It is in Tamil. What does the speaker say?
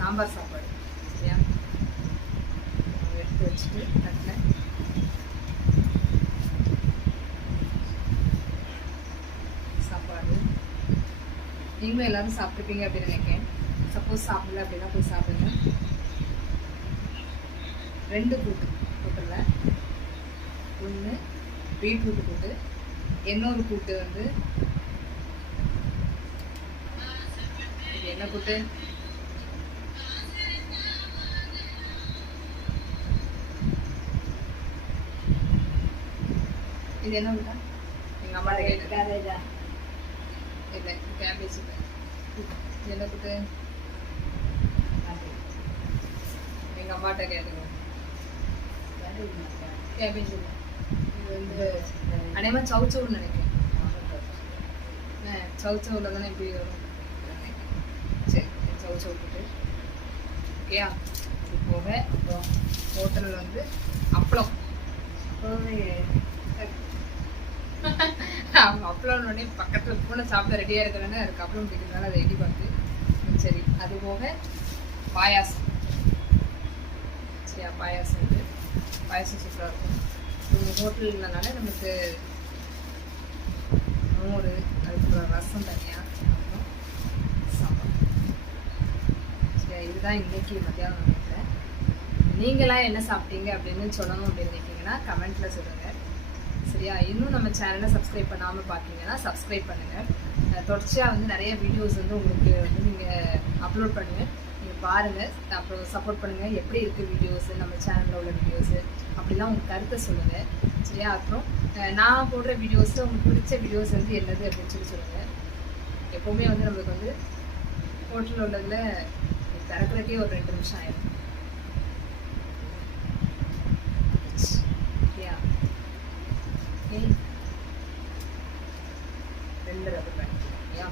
சாம்பார் சாப்பாடு. சரியா, எடுத்து வச்சுட்டு தட்டில் சாப்பாடு. நீங்களும் எல்லோரும் சாப்பிட்ருப்பீங்க அப்படின்னு நினைக்கிறேன். சப்போஸ் சாப்பிடல அப்படின்னா போய் சாப்பிடுங்க. 2 கூட்டு கூட்டில் 1 பீட்ரூட் கூட்டு, இன்னொரு கூட்டு வந்து என்ன கூட்டு, இது என்ன கூட்டா? எங்கள் அம்மாட்ட கேட்டு இல்லை, கேபேஜ். இது என்ன கூட்டு? எங்கள் அம்மாட்ட கேட்டுக்கோ. கேபேஜ் இல்லை, இது வந்து அநேகமாக சவுச்சவுன்னு நினைக்கிறேன். சவுச்சவுல தானே இப்படி வரும். சரி, சவுச்சவு கூட்டு. ஓகேயா? இது போக அப்புறம் ஹோட்டலில் வந்து அப்பளம். அப்பளம் உடனே பக்கத்தில் பூனை சாப்பிட ரெடியாக இருக்கிறேன்னு அதுக்கு அப்பளம் பிடிக்கிறதுனால அதை எடி பார்த்து. சரி, அது போக பாயாசம். சரியா, பாயாசம் வந்து பாயாசம் சூப்பராக இருக்கும். ஹோட்டல்னால நமக்கு மோர், அதுக்கப்புறம் ரசம் தனியாக, அப்புறம் சாப்பாடு. சரி, இதுதான் இன்றைக்கி மத்தியானம் நினைக்கிறேன். நீங்களாம் என்ன சாப்பிட்டீங்க அப்படின்னு சொல்லணும் அப்படின்னு நினைக்கிங்கன்னா கமெண்ட்டில் சொல்லுங்கள். சரியா, இன்னும் நம்ம சேனலை சப்ஸ்கிரைப் பண்ணாமல் பார்த்தீங்கன்னா சப்ஸ்கிரைப் பண்ணுங்கள். தொடர்ச்சியாக வந்து நிறைய வீடியோஸ் வந்து உங்களுக்கு வந்து நீங்கள் அப்லோட் பண்ணுங்கள், நீங்கள் பாருங்கள், அப்புறம் சப்போர்ட் பண்ணுங்கள். எப்படி இருக்குது வீடியோஸு, நம்ம சேனலில் உள்ள வீடியோஸு அப்படிலாம் உங்கள் கருத்தை சொல்லுங்கள். சரியா, அப்புறம் நான் போடுற வீடியோஸில் உங்களுக்கு பிடிச்ச வீடியோஸ் வந்து என்னது அப்படின்னு சொல்லுங்கள். எப்போவுமே வந்து நம்மளுக்கு வந்து ஹோட்டலில் உள்ளதில் திறக்கிறதுக்கே ஒரு 2 நிமிஷம் ஆயிடும். ஓகேயா? Okay, 2 rubber band. ஓகேயா?